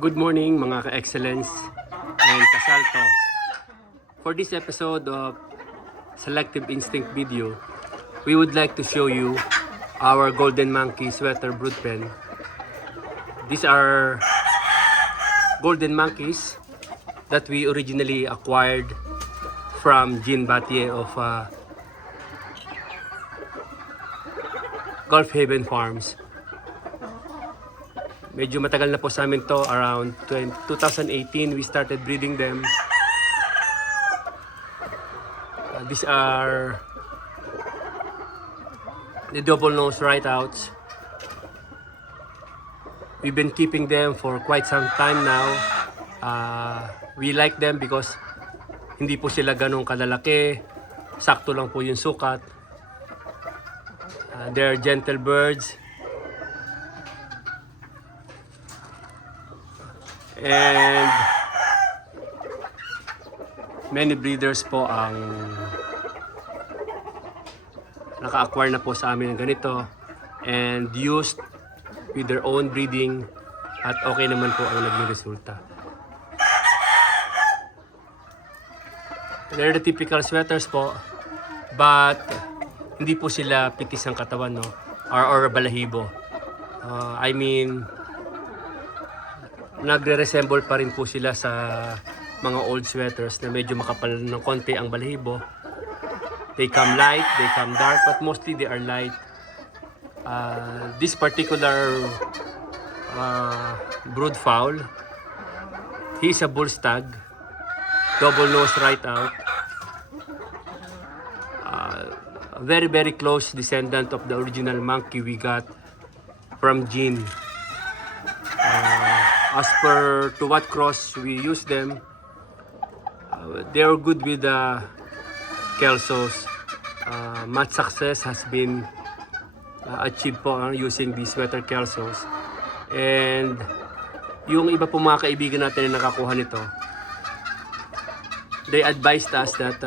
Good morning mga ka-excellence and kasalto. For this episode of Selective Instinct video, we would like to show you our Golden Monkey Sweater Brood Pen. These are Golden Monkeys that we originally acquired from Jean Battier of Gulf Haven Farms. Medyo matagal na po sa amin to, around 2018 we started breeding them. These are the double nose Rite-Outs. We've been keeping them for quite some time now. We like them because hindi po sila ganong kalalaki, sakto lang po yung sukat. They're gentle birds. And many breeders po ang naka-acquire na po sa amin ng ganito and used with their own breeding at okay naman po ang naging resulta. They're the typical sweaters po, but hindi po sila pitis ang katawan, no? Or balahibo. I mean, nagre-resemble pa rin po sila sa mga old sweaters na medyo makapal ng konti ang balahibo. They come light, they come dark, but mostly they are light. This particular brood fowl, he's a bull stag, double nose Rite-Out. Very close descendant of the original monkey we got from Jean. As per to what cross we use them, they are good with the Kelsos. Much success has been achieved po using these sweater Kelsos. And yung iba po mga kaibigan natin na nakakuha nito, they advised us that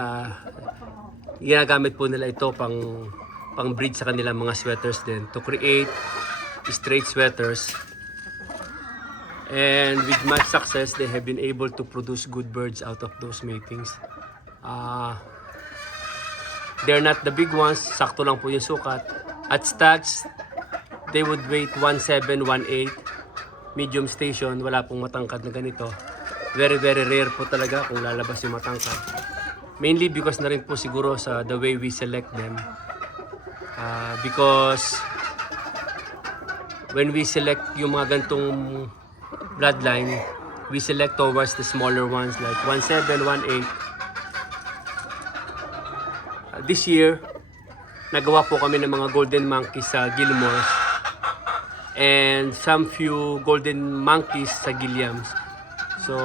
ginagamit po nila ito pang breed sa kanilang mga sweaters din to create straight sweaters. And with much success, they have been able to produce good birds out of those matings. They're not the big ones, sakto lang po yung sukat. At stags, they would weight 1.7, 1.8. Medium station, wala pong matangkad na ganito. Very rare po talaga kung lalabas yung matangkad. Mainly because na rin po siguro sa the way we select them. Because when we select yung mga gantong bloodline, we select towards the smaller ones like 1.7, 1.8. This year, nagawa po kami ng mga golden monkeys sa Gilmores and some few golden monkeys sa Gilliams. So,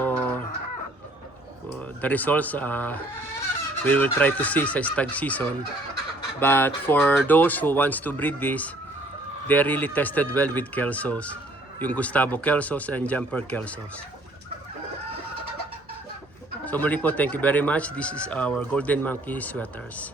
the results we will try to see sa stag season. But for those who wants to breed this, they really tested well with Kelsos. Yung Gustavo Kelsos and Jumper Kelsos. So muli po, thank you very much. This is our Golden Monkey Sweaters.